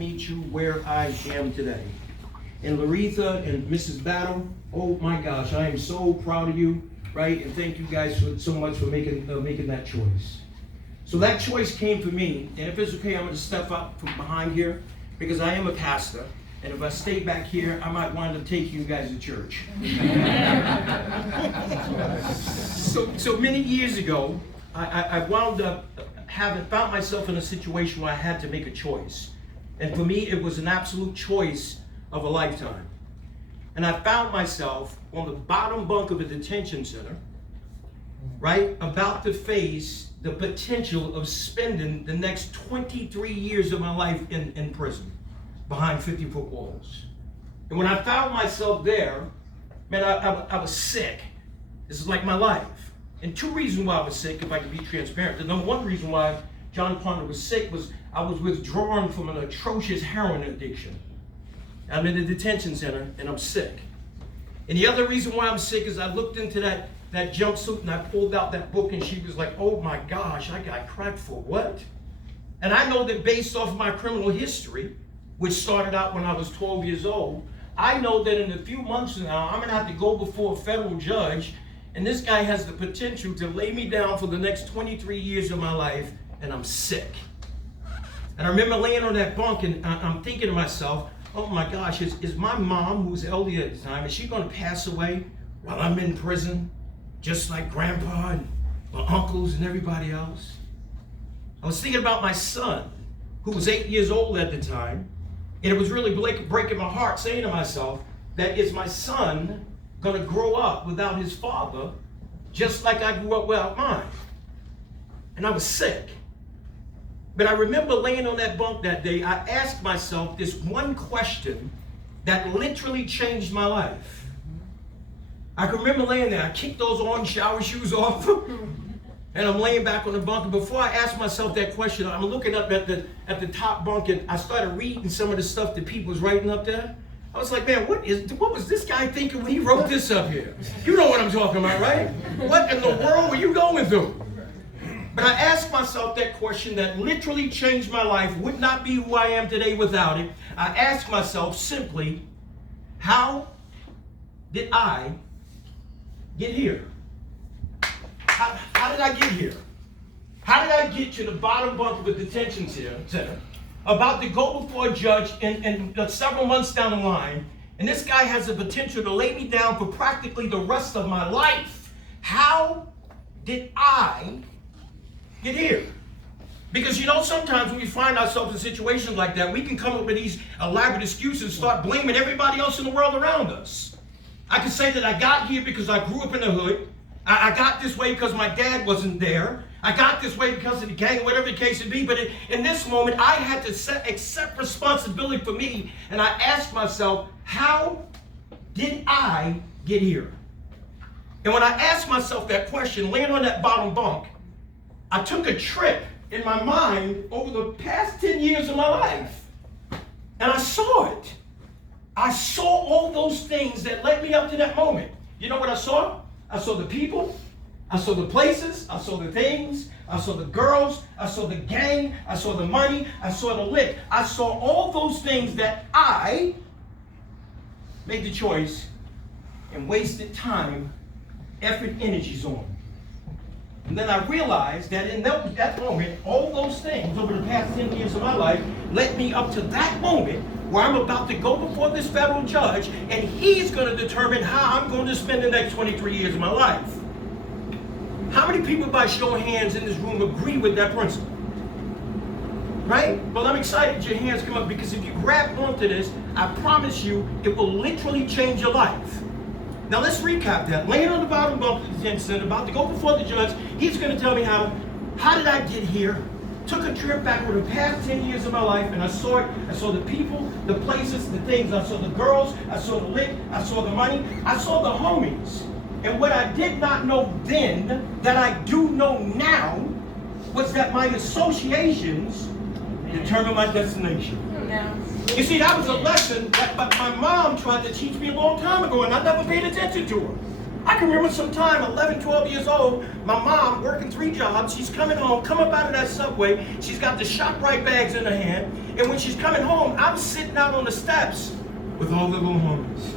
meet you where I am today. And Laretha and Mrs. Battle, oh my gosh, I am so proud of you, right? And thank you guys so much for making that choice. So that choice came for me, and if it's okay, I'm going to step up from behind here because I am a pastor. And if I stay back here, I might wind up taking you guys to church. So many years ago, I wound up found myself in a situation where I had to make a choice. And for me, it was an absolute choice of a lifetime. And I found myself on the bottom bunk of a detention center, right, about to face the potential of spending the next 23 years of my life in prison, behind 50-foot walls. And when I found myself there, man, I was sick. This is like my life. And two reasons why I was sick, if I can be transparent. The number one reason why Jon Ponder was sick was I was withdrawn from an atrocious heroin addiction. I'm in a detention center and I'm sick. And the other reason why I'm sick is I looked into that jumpsuit and I pulled out that book and she was like, oh my gosh, I got cracked for what? And I know that based off of my criminal history, which started out when I was 12 years old, I know that in a few months from now, I'm gonna have to go before a federal judge, and this guy has the potential to lay me down for the next 23 years of my life, and I'm sick. And I remember laying on that bunk and I'm thinking to myself, oh my gosh, is my mom, who's elderly at the time, is she gonna pass away while I'm in prison, just like grandpa and my uncles and everybody else? I was thinking about my son, who was 8 years old at the time, and it was really breaking my heart saying to myself, that is my son gonna grow up without his father, just like I grew up without mine? And I was sick. But I remember laying on that bunk that day, I asked myself this one question that literally changed my life. I can remember laying there, I kicked those orange shower shoes off, and I'm laying back on the bunk. And before I asked myself that question, I'm looking up at the top bunk, and I started reading some of the stuff that people was writing up there. I was like, man, what was this guy thinking when he wrote this up here? You know what I'm talking about, right? What in the world were you going through? But I asked myself that question that literally changed my life, would not be who I am today without it. I asked myself simply, how did I get here? How did I get here? How did I get to the bottom bunk of a detention center, about to go before a judge and several months down the line, and this guy has the potential to lay me down for practically the rest of my life? How did I get here? Because sometimes when we find ourselves in situations like that, we can come up with these elaborate excuses and start blaming everybody else in the world around us. I can say that I got here because I grew up in the hood. I got this way because my dad wasn't there. I got this way because of the gang, whatever the case would be. But in this moment, I had to accept responsibility for me. And I asked myself, how did I get here? And when I asked myself that question, laying on that bottom bunk, I took a trip in my mind over the past 10 years of my life. And I saw it. I saw all those things that led me up to that moment. You know what I saw? I saw the people, I saw the places, I saw the things, I saw the girls, I saw the gang, I saw the money, I saw the lick. I saw all those things that I made the choice and wasted time, effort, energies on. And then I realized that in that moment, all those things over the past 10 years of my life led me up to that moment where I'm about to go before this federal judge, and he's going to determine how I'm going to spend the next 23 years of my life. How many people by show of hands in this room agree with that principle? Right? Well, I'm excited your hands come up, because if you grab onto this, I promise you it will literally change your life. Now let's recap that. Laying on the bottom bunk of the detention center, about to go before the judge, he's going to tell me how did I get here? Took a trip back over the past 10 years of my life, and I saw it. I saw the people, the places, the things. I saw the girls, I saw the lick, I saw the money, I saw the homies. And what I did not know then, that I do know now, was that my associations determine my destination. Yeah. You see, that was a lesson that my mom tried to teach me a long time ago, and I never paid attention to her. I can remember sometime, 11, 12 years old, my mom working 3 jobs. She's coming home, come up out of that subway. She's got the ShopRite bags in her hand. And when she's coming home, I'm sitting out on the steps with all the little homies.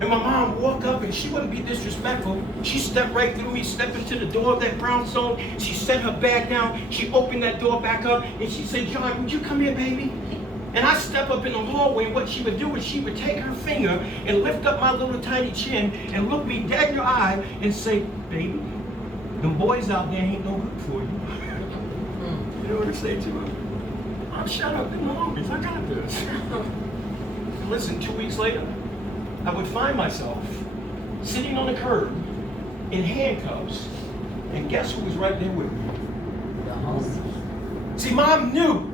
And my mom walked up and she wouldn't be disrespectful. She stepped right through me, stepped into the door of that brownstone. She set her bag down. She opened that door back up and she said, John, would you come here, baby? And I step up in the hallway, and what she would do is she would take her finger and lift up my little tiny chin and look me dead in your eye and say, baby, them boys out there ain't no good for you. You know what I say to her? I'm shut up in the homies, I got this. And listen, 2 weeks later, I would find myself sitting on the curb in handcuffs, and guess who was right there with me? See, Mom knew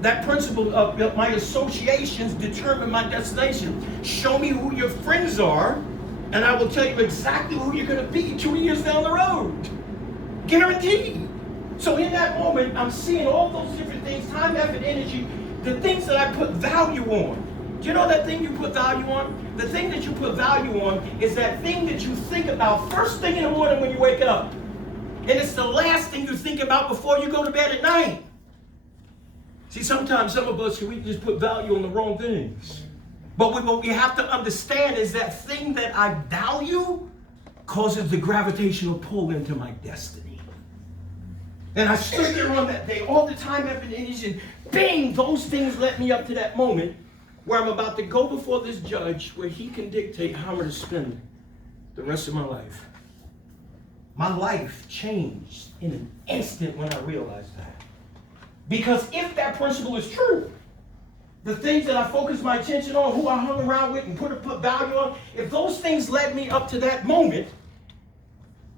that principle of my associations determine my destination. Show me who your friends are, and I will tell you exactly who you're going to be 2 years down the road. Guaranteed. So in that moment, I'm seeing all those different things, time, effort, energy, the things that I put value on. Do you know that thing you put value on? The thing that you put value on is that thing that you think about first thing in the morning when you wake up. And it's the last thing you think about before you go to bed at night. See, sometimes some of us, we just put value on the wrong things. But what we have to understand is that thing that I value causes the gravitational pull into my destiny. And I stood there on that day, all the time, effort, energy, and bing, those things led me up to that moment where I'm about to go before this judge where he can dictate how I'm going to spend the rest of my life. My life changed in an instant when I realized that. Because if that principle is true, the things that I focused my attention on, who I hung around with and put value on, if those things led me up to that moment,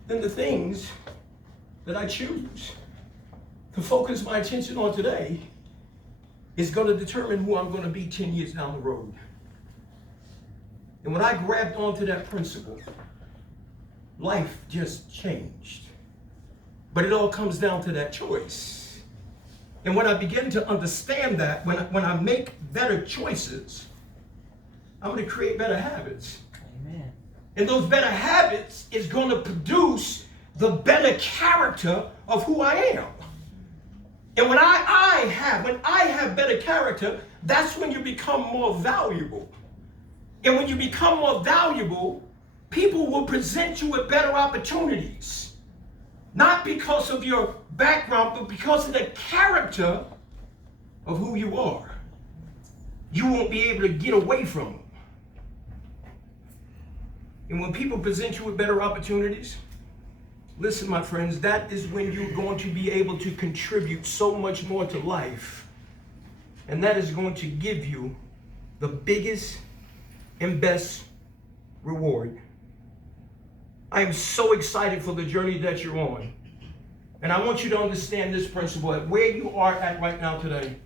then the things that I choose to focus my attention on today is going to determine who I'm going to be 10 years down the road. And when I grabbed onto that principle, life just changed. But it all comes down to that choice. And when I begin to understand that, when I make better choices, I'm going to create better habits. Amen. And those better habits is going to produce the better character of who I am. And when I have better character, that's when you become more valuable. And when you become more valuable, people will present you with better opportunities. Not because of your background, but because of the character of who you are. You won't be able to get away from them. And when people present you with better opportunities, listen, my friends, that is when you're going to be able to contribute so much more to life. And that is going to give you the biggest and best reward. I am so excited for the journey that you're on. And I want you to understand this principle at where you are at right now today.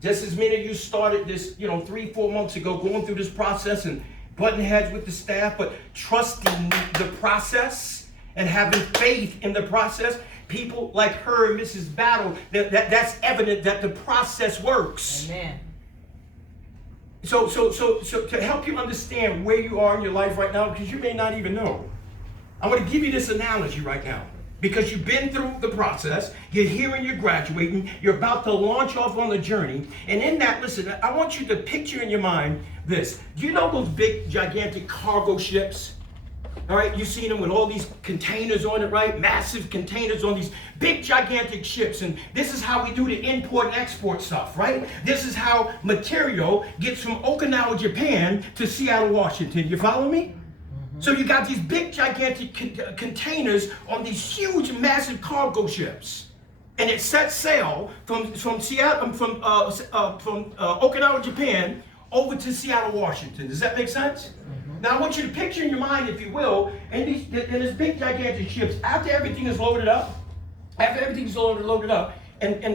Just as many of you started this, 3-4 months ago, going through this process and butting heads with the staff, but trusting the process and having faith in the process. People like her and Mrs. Battle, that's evident that the process works. Amen. So to help you understand where you are in your life right now, because you may not even know, I'm going to give you this analogy right now. Because you've been through the process, you're here and you're graduating, you're about to launch off on the journey. And in that, listen, I want you to picture in your mind this. Do you know those big, gigantic cargo ships? All right, you've seen them with all these containers on it, right? Massive containers on these big, gigantic ships. And this is how we do the import and export stuff, right? This is how material gets from Okinawa, Japan to Seattle, Washington. You follow me? So you got these big, gigantic containers on these huge, massive cargo ships, and it sets sail from Seattle, from Okinawa, Japan, over to Seattle, Washington. Does that make sense? Mm-hmm. Now I want you to picture in your mind, if you will, in these big, gigantic ships. After everything is loaded up, and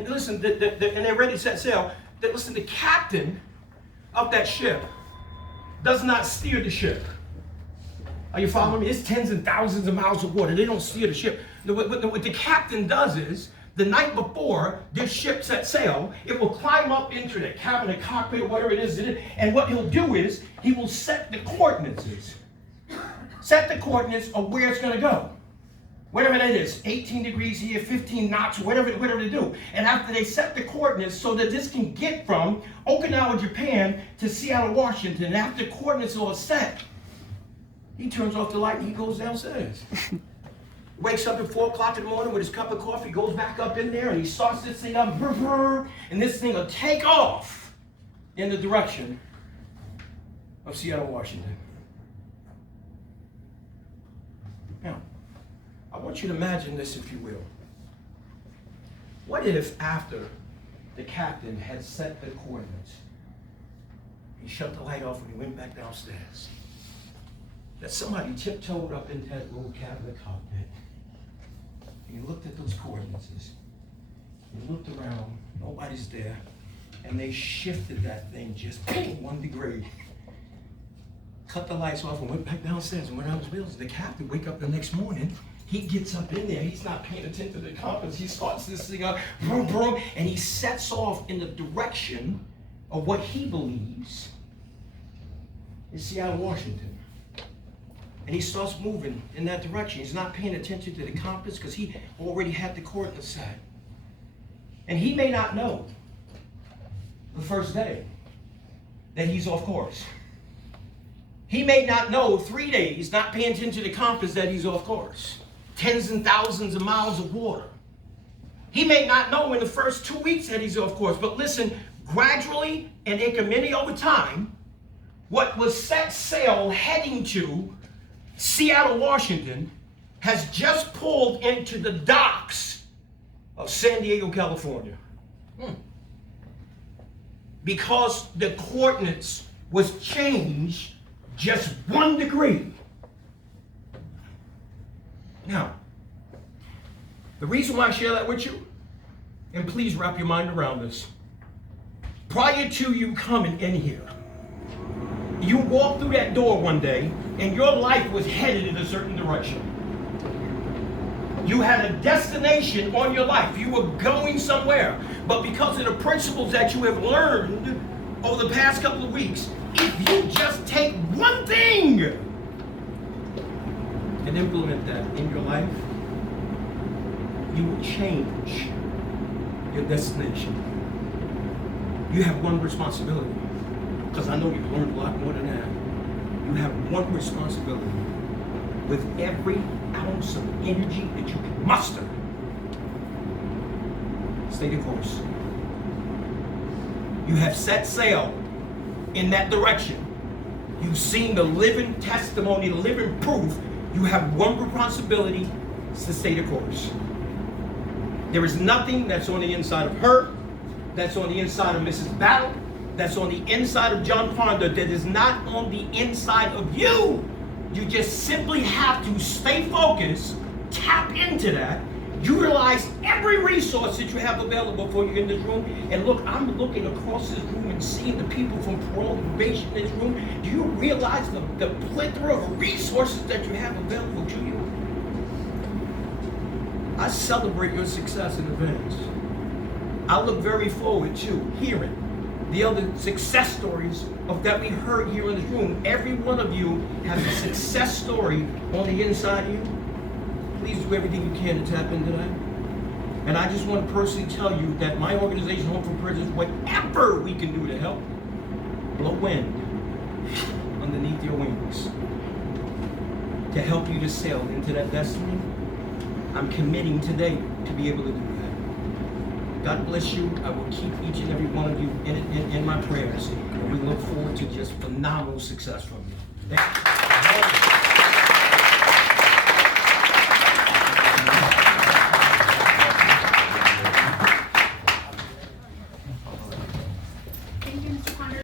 listen, and they're ready to set sail. Listen, the captain of that ship does not steer the ship. Are you following me? It's tens and thousands of miles of water. They don't steer the ship. What the captain does is, the night before this ship sets sail, it will climb up into the cabin, the cockpit, whatever it is, and what he'll do is, he will set the coordinates. set the coordinates of where it's going to go. Whatever that is, 18 degrees here, 15 knots, whatever they do. And after they set the coordinates so that this can get from Okinawa, Japan to Seattle, Washington, and after the coordinates are set, he turns off the light and he goes downstairs. Wakes up at 4 o'clock in the morning with his cup of coffee, goes back up in there, and he starts this thing up, and this thing will take off in the direction of Seattle, Washington. Now, I want you to imagine this, if you will. What if after the captain had set the coordinates, he shut the light off when he went back downstairs, that somebody tiptoed up into that little cabin cockpit, and he looked at those coordinates, he looked around, nobody's there, and they shifted that thing just 1 degree. Cut the lights off and went back downstairs and went out his bills. The captain wake up the next morning, he gets up in there, he's not paying attention to the compass, he starts this thing up, boom, boom, and he sets off in the direction of what he believes is Seattle, Washington. And he starts moving in that direction. He's not paying attention to the compass because he already had the coordinates set. And he may not know the first day that he's off course. He may not know 3 days not paying attention to the compass that he's off course. Tens and thousands of miles of water. He may not know in the first 2 weeks that he's off course. But listen, gradually and incrementally over time, what was set sail heading to Seattle, Washington, has just pulled into the docks of San Diego, California. Because the coordinates was changed just 1 degree. Now, the reason why I share that with you, and please wrap your mind around this, prior to you coming in here, you walked through that door one day and your life was headed in a certain direction. You had a destination on your life. You were going somewhere. But because of the principles that you have learned over the past couple of weeks, if you just take one thing and implement that in your life, you will change your destination. You have one responsibility, because I know you've learned a lot more than that. You have one responsibility with every ounce of energy that you can muster. Stay the course. You have set sail in that direction. You've seen the living testimony, the living proof. You have one responsibility, to stay the course. There is nothing that's on the inside of her, that's on the inside of Mrs. Battle, that's on the inside of Jon Ponder, that is not on the inside of you. You just simply have to stay focused, tap into that, utilize every resource that you have available for you in this room. And look, I'm looking across this room and seeing the people from parole and probation in this room. Do you realize the plethora of resources that you have available to you? I celebrate your success in advance. I look very forward to hearing the other success stories that we heard here in this room. Every one of you has a success story on the inside of you. Please do everything you can to tap into that. And I just want to personally tell you that my organization, Home for Prisoners, whatever we can do to help, blow wind underneath your wings to help you to sail into that destiny. I'm committing today to be able to do that. God bless you. I will keep each and every one of you in my prayers. And we look forward to just phenomenal success from you. Thank you.